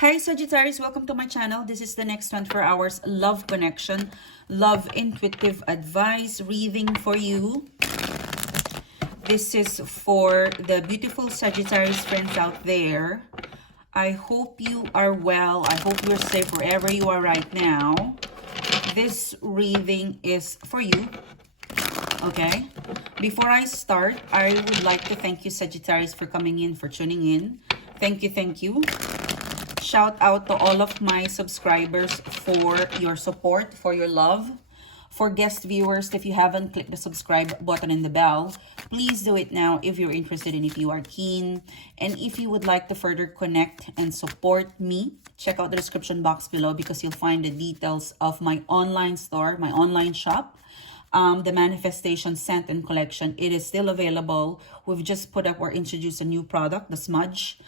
Hi Sagittarius, welcome to my channel. This is the next 24 hours love connection, love intuitive advice reading for you. This is for the beautiful Sagittarius friends out there. I hope you are well. I hope you're safe wherever you are right now. This reading is for you. Okay, before I start, I would like to thank you Sagittarius for coming in, for tuning in. Thank you. Shout out to all of my subscribers for your support, for your love. For guest viewers, if you haven't clicked the subscribe button and the bell, please do it now if you're interested and if you are keen. And if you would like to further connect and support me, check out the description box below because you'll find the details of my online store, my online shop. The manifestation scent and collection, it is still available. We've just put up or introduced a new product, the smudge.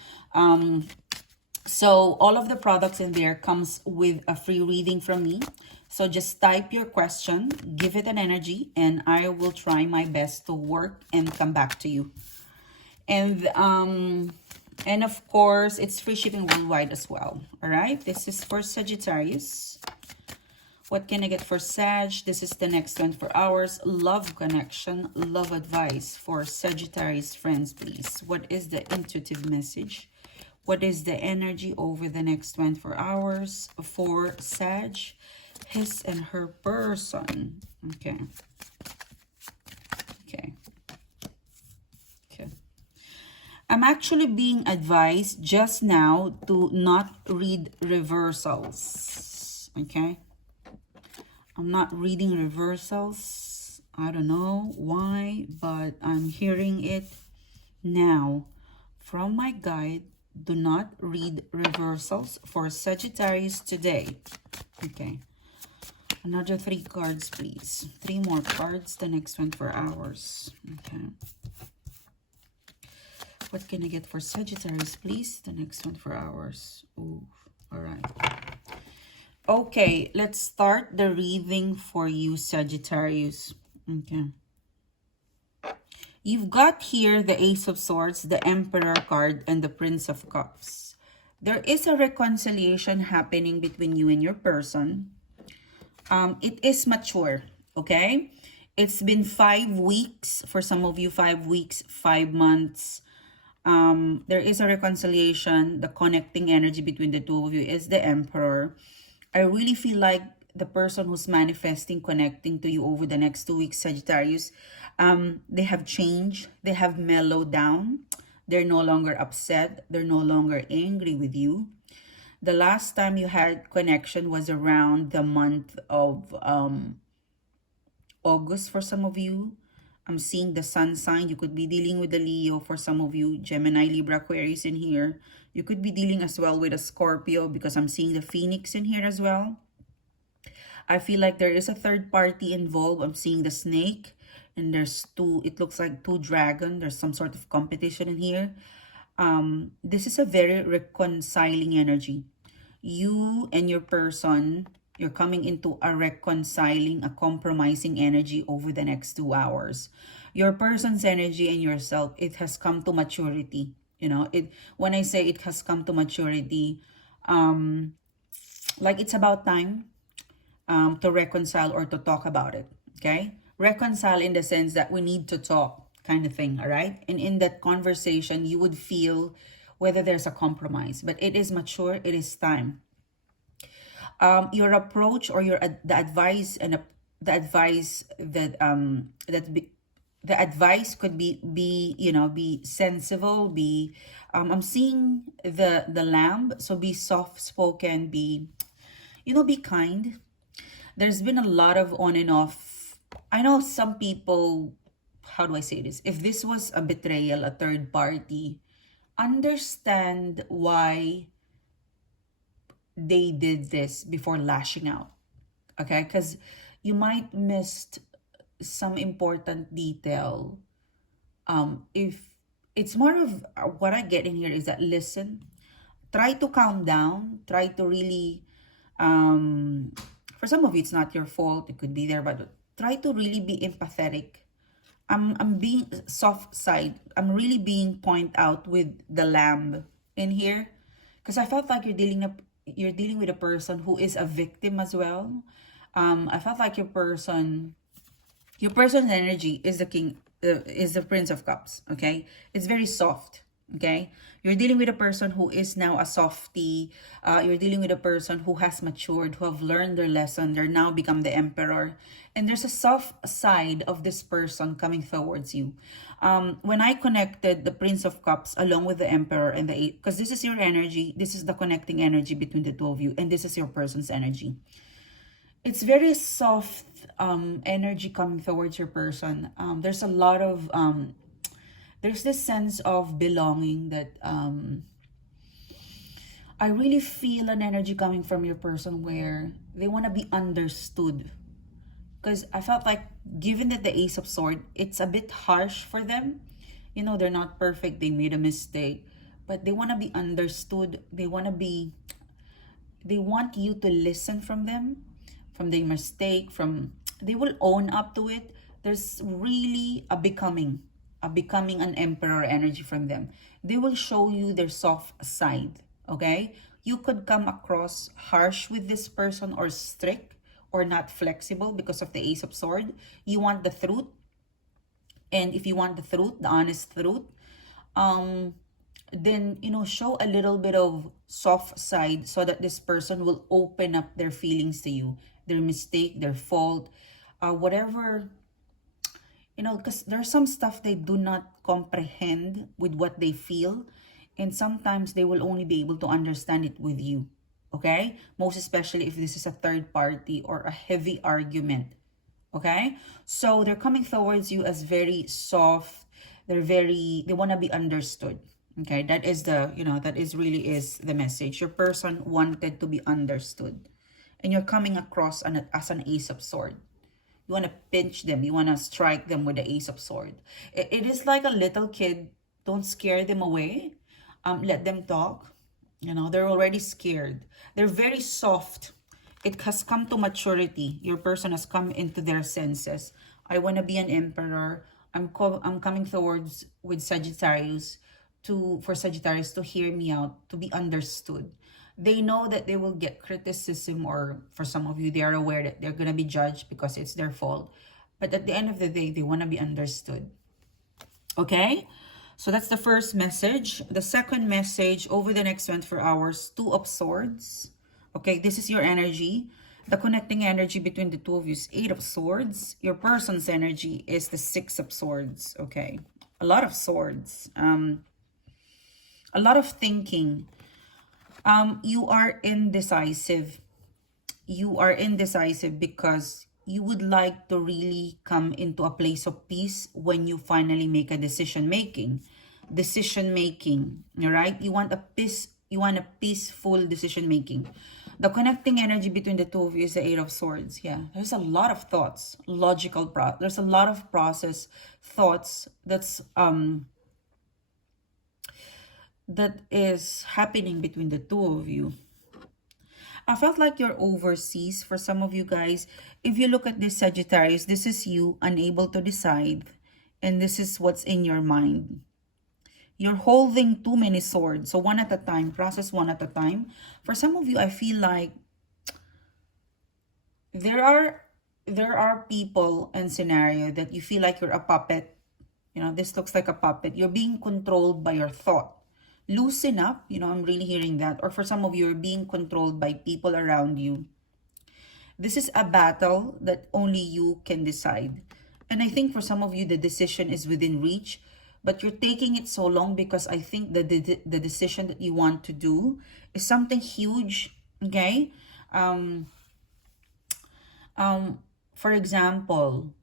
So all of the products in there comes with a free reading from me. So just type your question, give it an energy, and I will try my best to work and come back to you. And of course, it's free shipping worldwide as well. All right, this is for Sagittarius. What can I get for Sag? This is the next 24 hours love connection, love advice for Sagittarius friends, please. What is the intuitive message? What is the energy over the next 24 hours for Sag, his and her person? Okay. I'm actually being advised just now to not read reversals. Okay. I'm not reading reversals. I don't know why, but I'm hearing it now from my guide. Do not read reversals for Sagittarius today. Okay. Another 3 cards, please. 3 more cards the next 24 hours. Okay. What can I get for Sagittarius, please? The next 24 hours. Ooh, all right. Okay, let's start the reading for you, Sagittarius. Okay. You've got here the Ace of Swords, the Emperor card, and the Prince of Cups. There is a reconciliation happening between you and your person. It is mature, okay? It's been 5 weeks, for some of you, 5 weeks, 5 months. There is a reconciliation. The connecting energy between the two of you is the Emperor. I really feel like the person who's manifesting, connecting to you over the next 2 weeks, Sagittarius, they have changed. They have mellowed down. They're no longer upset. They're no longer angry with you. The last time you had connection was around the month of August for some of you. I'm seeing the sun sign. You could be dealing with the Leo for some of you. Gemini, Libra, Aquarius in here. You could be dealing as well with a Scorpio because I'm seeing the Phoenix in here as well. I feel like there is a third party involved. I'm seeing the snake. And there's 2, it looks like 2 dragons. There's some sort of competition in here. This is a very reconciling energy. You and your person, you're coming into a reconciling, a compromising energy over the next 2 hours. Your person's energy and yourself, it has come to maturity. You know, when I say it has come to maturity, like it's about time to reconcile or to talk about it. Okay? Reconcile in the sense that we need to talk, kind of thing. All right? And in that conversation, you would feel whether there's a compromise. But it is mature. It is time. Your approach or the advice and the advice that the advice could be you know, be sensible, be I'm seeing the lamb, so be soft spoken, be, you know, be kind. There's been a lot of on and off. I know some people, how do I say this, if this was a betrayal, a third party, understand why they did this before lashing out. Okay, because you might missed some important detail. If it's more of what I get in here is that, listen, try to calm down, try to really for some of you it's not your fault, it could be there, but try to really be empathetic. I'm being soft side. I'm really being point out with the lamb in here, Because I felt like you're dealing with a person who is a victim as well. I felt like your person's energy is the king, is the Prince of Cups. Okay, it's very soft. Okay, you're dealing with a person who is now a softie. You're dealing with a person who has matured, who have learned their lesson. They're now become the emperor, and there's a soft side of this person coming towards you. When I connected the Prince of Cups along with the Emperor and the Eight, because this is your energy, this is the connecting energy between the two of you, and this is your person's energy. It's very soft energy coming towards your person. There's a lot of there's this sense of belonging that I really feel an energy coming from your person where they want to be understood. Because I felt like, given that the Ace of Swords, it's a bit harsh for them. You know, they're not perfect, they made a mistake, but they want to be understood. They want you to listen from them, from their mistake, they will own up to it. There's really a becoming an emperor energy from them. They will show you their soft side, okay? You could come across harsh with this person, or strict, or not flexible because of the Ace of Swords. You want the truth. And if you want the truth, the honest truth, then, you know, show a little bit of soft side so that this person will open up their feelings to you, their mistake, their fault, whatever, you know, because there's some stuff they do not comprehend with what they feel. And sometimes they will only be able to understand it with you. Okay? Most especially if this is a third party or a heavy argument. Okay? So they're coming towards you as very soft. They want to be understood. Okay? That is really is the message. Your person wanted to be understood. And you're coming across as an Ace of Swords. You want to pinch them. You want to strike them with the Ace of Swords. It is like a little kid. Don't scare them away. Let them talk. You know, they're already scared. They're very soft. It has come to maturity. Your person has come into their senses. I want to be an emperor. I'm coming towards with Sagittarius for Sagittarius to hear me out, to be understood. They know that they will get criticism, or for some of you, they are aware that they're going to be judged because it's their fault. But at the end of the day, they want to be understood. Okay? So that's the first message. The second message, over the next 24 hours, Two of Swords. Okay, this is your energy. The connecting energy between the two of you is Eight of Swords. Your person's energy is the Six of Swords. Okay, a lot of swords. A lot of thinking. You are indecisive. You are indecisive because you would like to really come into a place of peace when you finally make a decision making, all right? You want a peaceful decision making. The connecting energy between the two of you is the Eight of Swords. Yeah, there's a lot of thoughts, there's a lot of process thoughts that is happening between the two of you. I felt like you're overseas for some of you guys. If you look at this Sagittarius, this is you unable to decide. And this is what's in your mind. You're holding too many swords. So one at a time, process one at a time. For some of you, I feel like there are people and scenario that you feel like you're a puppet. You know, this looks like a puppet. You're being controlled by your thought. Loosen up, you know, I'm really hearing that. Or for some of you, you're being controlled by people around you. This is a battle that only you can decide. And I think for some of you, the decision is within reach, but you're taking it so long because I think the decision that you want to do is something huge, okay? For example,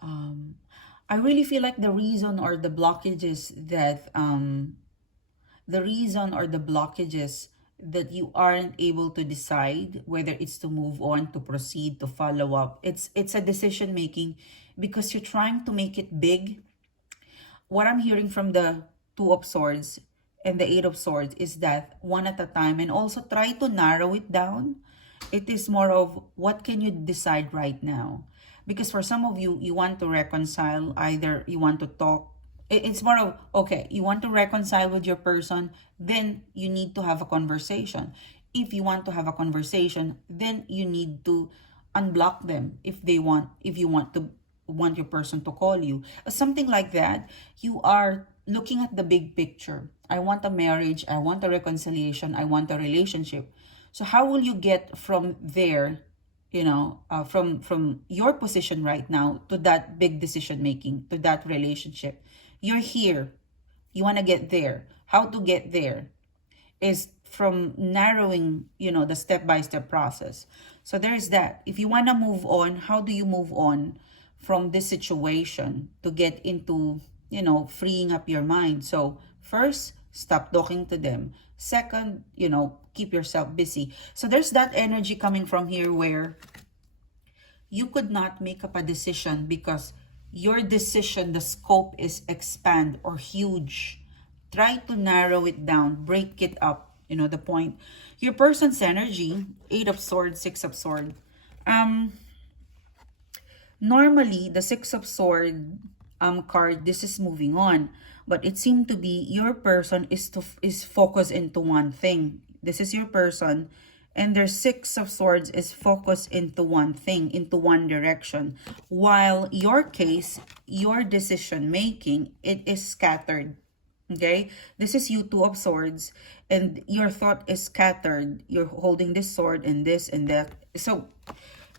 I really feel like the reason or the blockages that you aren't able to decide whether it's to move on, to proceed, to follow up. It's a decision making because you're trying to make it big. What I'm hearing from the Two of Swords and the Eight of Swords is that one at a time, and also try to narrow it down. It is more of what can you decide right now? Because for some of you, you want to reconcile, either you want to talk It's more of, okay, you want to reconcile with your person, then you need to have a conversation. If you want to have a conversation, then you need to unblock them if you want your person to call you. Something like that. You are looking at the big picture. I want a marriage, I want a reconciliation, I want a relationship. So how will you get from there, from your position right now to that big decision making, to that relationship? You're here. You want to get there. How to get there is from narrowing, the step-by-step process. So there's that. If you want to move on, how do you move on from this situation to get into, freeing up your mind? So first, stop talking to them. Second, keep yourself busy. So there's that energy coming from here where you could not make up a decision because your decision, the scope is expand or huge. Try to narrow it down, break it up, the point. Your person's energy, 8 of Swords, 6 of Swords. Normally, the 6 of Swords card, this is moving on. But it seemed to be your person is focused into one thing. This is your person. And their 6 of Swords is focused into one thing, into one direction. While your case, your decision making, it is scattered. Okay? This is you, 2 of Swords. And your thought is scattered. You're holding this sword and this and that. So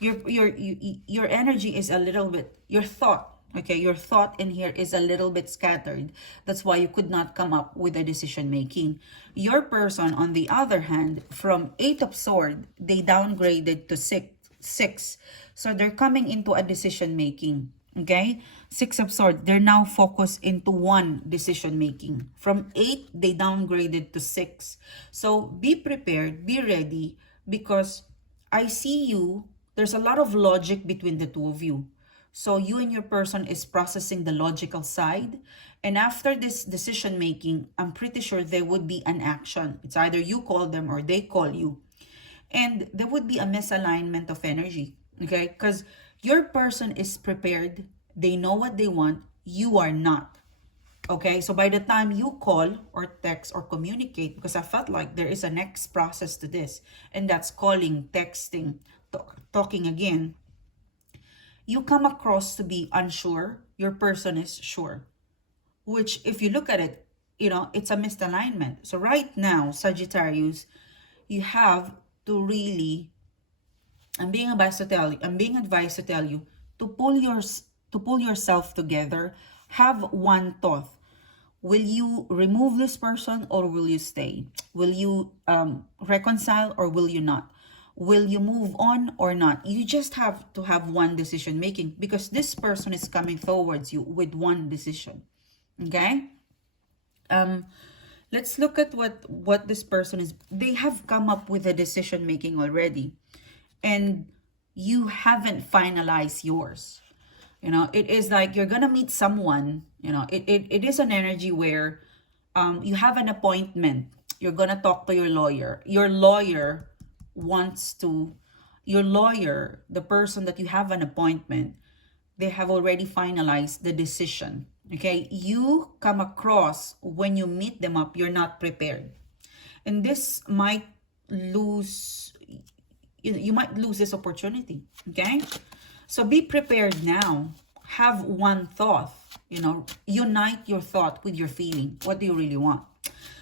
your energy is a little bit, your thought, okay, your thought in here is a little bit scattered. That's why you could not come up with a decision making. Your person, on the other hand, from 8 of Swords, they downgraded to 6. So they're coming into a decision making. Okay, 6 of Swords, they're now focused into one decision making. From 8, they downgraded to 6. So be prepared, be ready, because I see you, there's a lot of logic between the two of you. So you and your person is processing the logical side. And after this decision making, I'm pretty sure there would be an action. It's either you call them or they call you. And there would be a misalignment of energy. Okay? Because your person is prepared. They know what they want. You are not. Okay? So by the time you call or text or communicate, because I felt like there is a next process to this, and that's calling, texting, talking again, you come across to be unsure. Your person is sure. Which, if you look at it, it's a misalignment. So right now, Sagittarius, you have to really, I'm being advised to tell you to pull yourself together. Have one thought. Will you remove this person or will you stay? Will you reconcile or will you not? Will you move on or not? You just have to have one decision making, because this person is coming towards you with one decision. Okay? Let's look at what this person is. They have come up with a decision making already, and you haven't finalized yours. It is like you're gonna meet someone. It is an energy where you have an appointment. You're gonna talk to your lawyer. The person that you have an appointment, they have already finalized the decision. Okay, you come across, when you meet them up, you're not prepared, and this might lose, you might lose this opportunity. Okay, so be prepared now. Have one thought, unite your thought with your feeling. What do you really want?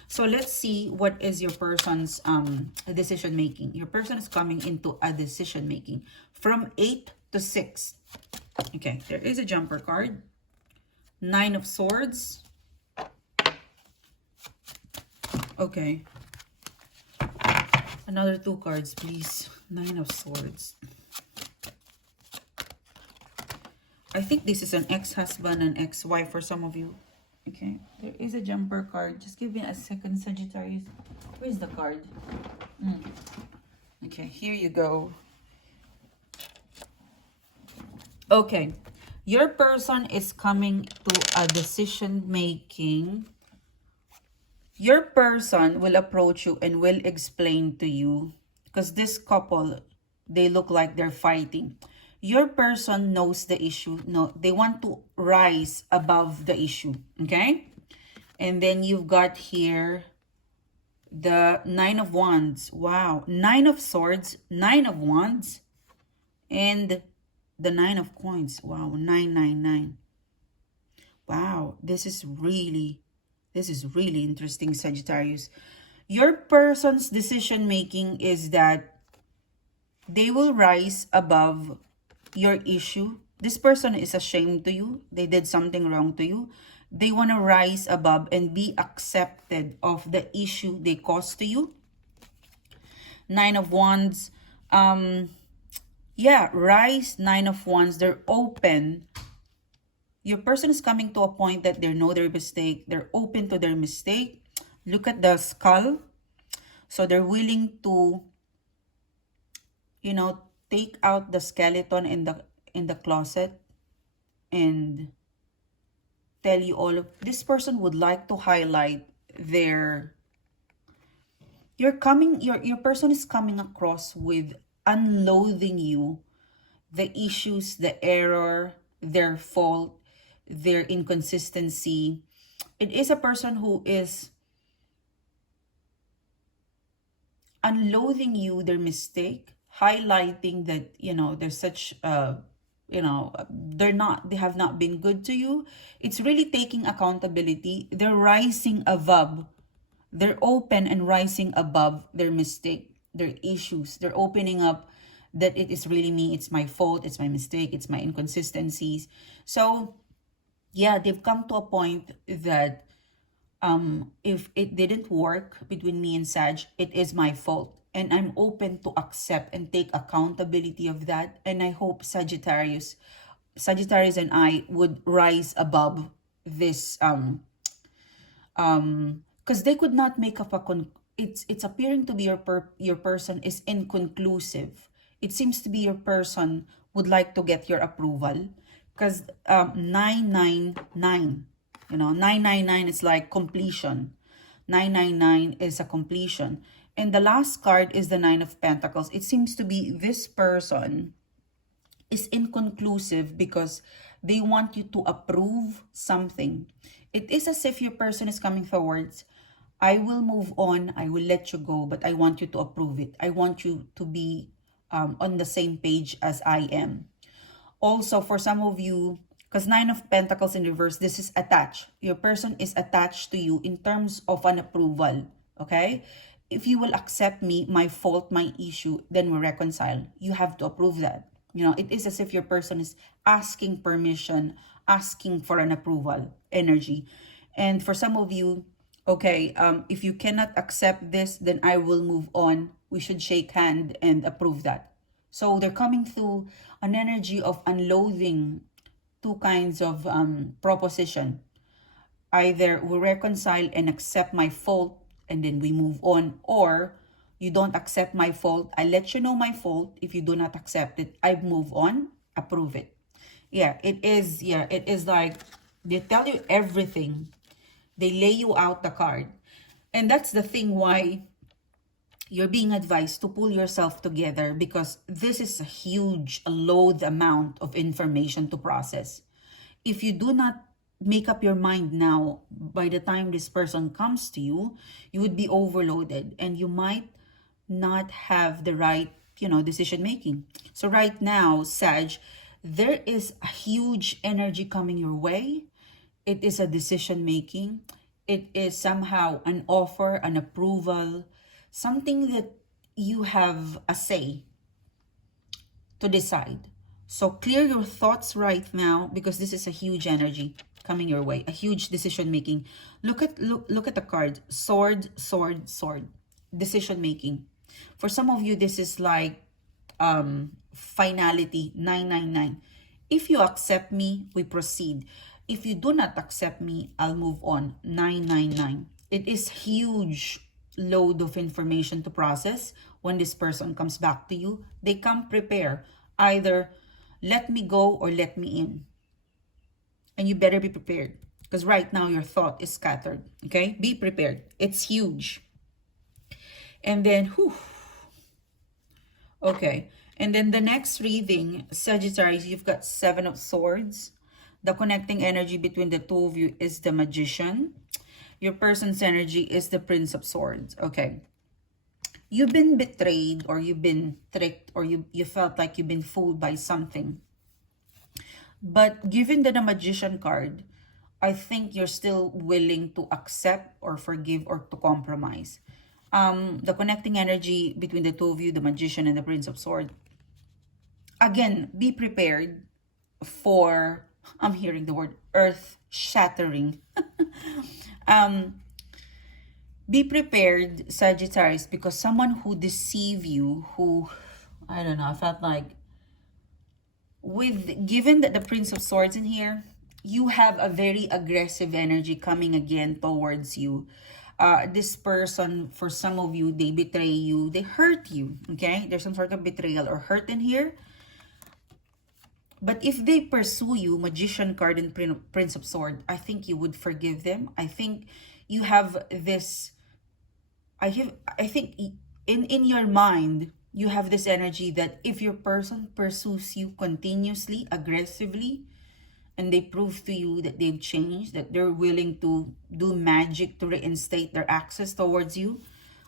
So let's see what is your person's decision making. Your person is coming into a decision making from 8 to 6. Okay, there is a jumper card. 9 of Swords. Okay. Another 2 cards, please. 9 of Swords. I think this is an ex-husband and ex-wife for some of you. Okay, there is a jumper card. Just give me a second, Sagittarius. Where's the card? Okay, here you go. Okay, your person is coming to a decision making. Your person will approach you and will explain to you, because this couple, they look like they're fighting. Your person knows the issue. No, they want to rise above the issue, okay? And then you've got here the Nine of Wands. Wow. Nine of Swords, Nine of Wands, and the Nine of Coins. Wow, 999. Wow, this is really interesting, Sagittarius. Your person's decision making is that they will rise above your issue. This person is ashamed to you. They did something wrong to you. They want to rise above and be accepted of the issue they caused to you. Nine of Wands. Yeah, rise, Nine of Wands. They're open. Your person is coming to a point that they know their mistake. They're open to their mistake. Look at the skull. So they're willing to, you know, take out the skeleton in the closet and tell you all of this. Person would like to highlight their your person is coming across with unloading you, the issues, the error, their fault, their inconsistency. It is a person who is unloading you their mistake, highlighting that, you know, there's such you know, they have not been good to you. It's really taking accountability. They're rising above. They're open and rising above their mistake, their issues. They're opening up that it is really me, it's my fault, it's my mistake, it's my inconsistencies. So yeah, they've come to a point that if it didn't work between me and Sag, it is my fault. And I'm open to accept and take accountability of that. And I hope Sagittarius and I would rise above this because they could not make up it's appearing to be your person is inconclusive. It seems to be your person would like to get your approval because 999, you know, 999 is like completion. 999 is a completion. And the last card is the Nine of Pentacles. It seems to be this person is inconclusive because they want you to approve something. It is as if your person is coming towards, I will move on, I will let you go, but I want you to approve it. I want you to be on the same page as I am. Also, for some of you, because Nine of Pentacles in reverse, this is attached. Your person is attached to you in terms of an approval, okay? If you will accept me, my fault, my issue, then we reconcile. You have to approve that. You know, it is as if your person is asking permission, asking for an approval energy. And for some of you, okay, if you cannot accept this, then I will move on. We should shake hand and approve that. So they're coming through an energy of unloading two kinds of proposition. Either we reconcile and accept my fault and then we move on, or you don't accept my fault, I let you know my fault. If you do not accept it, I move on, approve it. Yeah, it is like they tell you everything. They lay you out the card. And that's the thing why you're being advised to pull yourself together, because this is a huge load amount of information to process. If you do not make up your mind now, by the time this person comes to you, you would be overloaded and you might not have the right, you know, decision making. So right now, Sag, there is a huge energy coming your way. It is a decision making. It is somehow an offer, an approval, something that you have a say to decide. So clear your thoughts right now, because this is a huge energy coming your way, a huge decision making. Look at the card, sword, sword, sword. Decision making. For some of you, this is like finality, 999. If you accept me, we proceed. If you do not accept me, I'll move on, 999. It is huge load of information to process. When this person comes back to you, they come prepare. Either let me go or let me in. And you better be prepared, because right now your thought is scattered. Okay, be prepared. It's huge. And then, whew. Okay, And then the next reading, Sagittarius, you've got Seven of Swords. The connecting energy between the two of you is the Magician. Your person's energy is the Prince of Swords. Okay. You've been betrayed, or you've been tricked, or you felt like you've been fooled by something. But given the Magician card, I think you're still willing to accept or forgive or to compromise. The connecting energy between the two of you, the Magician and the Prince of Swords. Again, be prepared for, I'm hearing the word earth shattering. Be prepared, Sagittarius, because someone who deceive you, who, I don't know, I felt like, given that the Prince of Swords in here, you have a very aggressive energy coming again towards you. This person, for some of you, they betray you, they hurt you, okay? There's some sort of betrayal or hurt in here. But if they pursue you, Magician card and Prince of Swords, I think you would forgive them. I think you have this, I think in your mind, you have this energy that if your person pursues you continuously, aggressively, and they prove to you that they've changed, that they're willing to do magic to reinstate their access towards you,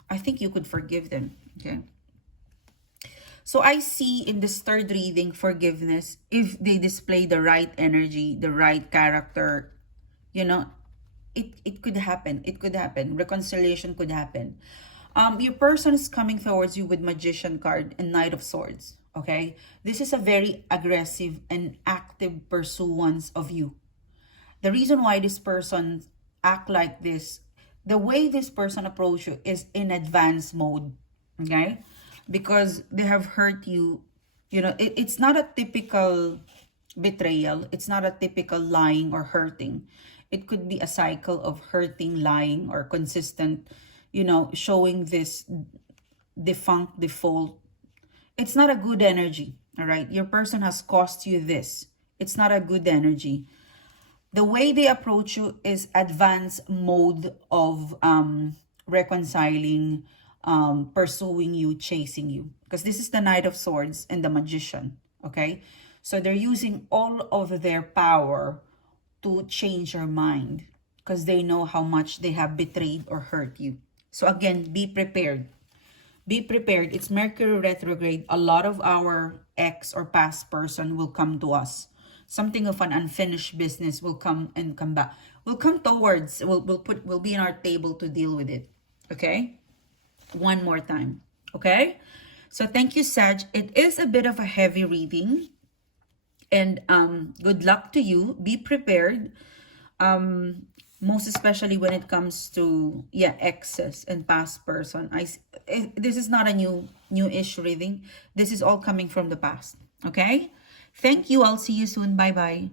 I think you could forgive them, okay? So I see in this third reading, forgiveness, if they display the right energy, the right character, you know, it could happen. It could happen. Reconciliation could happen. Your person is coming towards you with Magician card and Knight of Swords, okay? This is a very aggressive and active pursuance of you. The reason why this person act like this, the way this person approach you is in advanced mode, okay? Because they have hurt you, you know, it's not a typical betrayal. It's not a typical lying or hurting. It could be a cycle of hurting, lying, or consistent, you know, showing this defunct default. It's not a good energy, all right? Your person has cost you this. It's not a good energy. The way they approach you is advanced mode of reconciling, pursuing you, chasing you. Because this is the Knight of Swords and the Magician, okay? So they're using all of their power to change your mind because they know how much they have betrayed or hurt you. So again, be prepared. Be prepared. It's Mercury retrograde. A lot of our ex or past person will come to us. Something of an unfinished business will come and come back. Will come towards, will be in our table to deal with it. Okay? One more time. Okay? So thank you, Sag. It is a bit of a heavy reading. And good luck to you. Be prepared. Most especially when it comes to exes and past person. This is not a new-ish reading. This is all coming from the past. Okay? Thank you. I'll see you soon. Bye-bye.